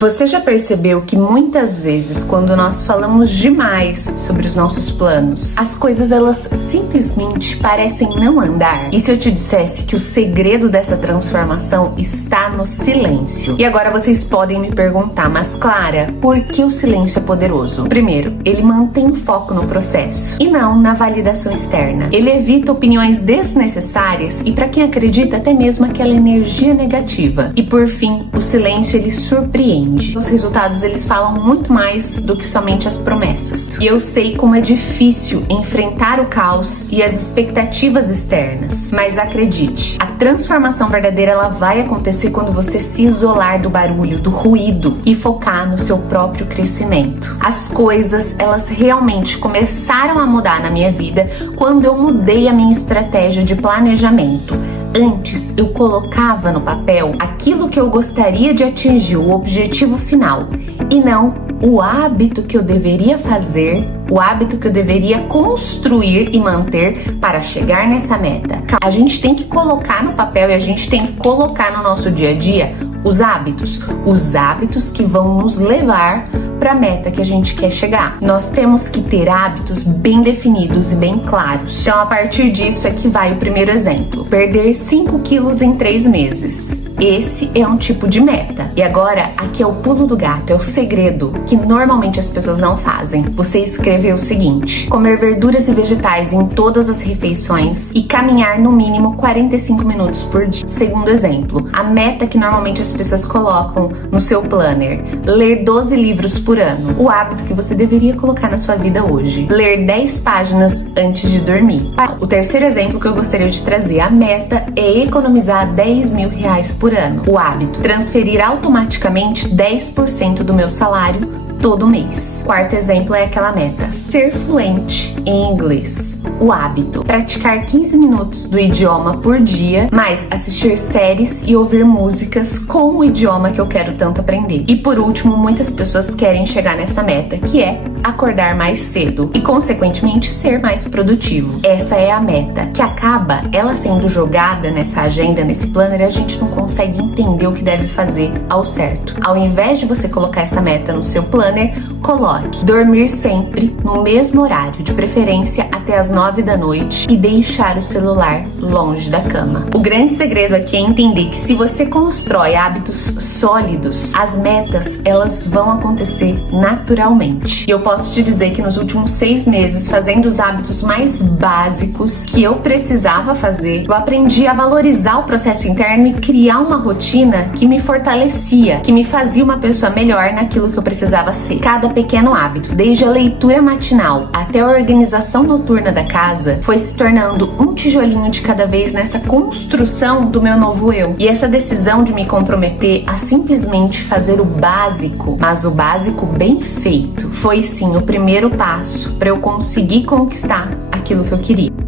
Você já percebeu que muitas vezes, quando nós falamos demais sobre os nossos planos, as coisas elas simplesmente parecem não andar? E se eu te dissesse que o segredo dessa transformação está no silêncio? E agora vocês podem me perguntar, mas Clara, por que o silêncio é poderoso? Primeiro, ele mantém foco no processo e não na validação externa. Ele evita opiniões desnecessárias e, para quem acredita, até mesmo aquela energia negativa. E por fim, o silêncio ele surpreende. Os resultados eles falam muito mais do que somente as promessas. E eu sei como é difícil enfrentar o caos e as expectativas externas, mas acredite, a transformação verdadeira ela vai acontecer quando você se isolar do barulho, do ruído e focar no seu próprio crescimento. As coisas elas realmente começaram a mudar na minha vida quando eu mudei a minha estratégia de planejamento. Antes, eu colocava no papel aquilo que eu gostaria de atingir, o objetivo final, e não o hábito que eu deveria fazer, o hábito que eu deveria construir e manter para chegar nessa meta. A gente tem que colocar no papel e a gente tem que colocar no nosso dia a dia os hábitos que vão nos levar para a meta que a gente quer chegar. Nós temos que ter hábitos bem definidos e bem claros. Então, a partir disso é que vai o primeiro exemplo. Perder 5 quilos em 3 meses. Esse é um tipo de meta. E agora, aqui é o pulo do gato, é o segredo que normalmente as pessoas não fazem. Você escreveu o seguinte: comer verduras e vegetais em todas as refeições e caminhar no mínimo 45 minutos por dia. Segundo exemplo, a meta que normalmente as pessoas colocam no seu planner: ler 12 livros por ano. O hábito que você deveria colocar na sua vida hoje: ler 10 páginas antes de dormir. O terceiro exemplo que eu gostaria de trazer: a meta é economizar 10 mil reais por ano. O hábito: transferir automaticamente 10% do meu salário todo mês. Quarto exemplo é aquela meta: ser fluente em inglês. O hábito: praticar 15 minutos do idioma por dia, mais assistir séries e ouvir músicas com o idioma que eu quero tanto aprender. E por último, muitas pessoas querem chegar nessa meta, que é acordar mais cedo e, consequentemente, ser mais produtivo. Essa é a meta, que acaba ela sendo jogada nessa agenda, nesse planner, e a gente não consegue entender o que deve fazer ao certo. Ao invés de você colocar essa meta no seu planner, coloque dormir sempre no mesmo horário, de preferência até as 9 da noite, e deixar o celular longe da cama. O grande segredo aqui é entender que se você constrói hábitos sólidos, as metas elas vão acontecer naturalmente. E eu posso te dizer que nos últimos 6 meses, fazendo os hábitos mais básicos que eu precisava fazer, eu aprendi a valorizar o processo interno e criar uma rotina que me fortalecia, que me fazia uma pessoa melhor naquilo que eu precisava ser. Cada pequeno hábito, desde a leitura matinal até a organização noturna da casa, foi se tornando um tijolinho de cada vez nessa construção do meu novo eu. E essa decisão de me comprometer a simplesmente fazer o básico, mas o básico bem feito, foi sim o primeiro passo para eu conseguir conquistar aquilo que eu queria.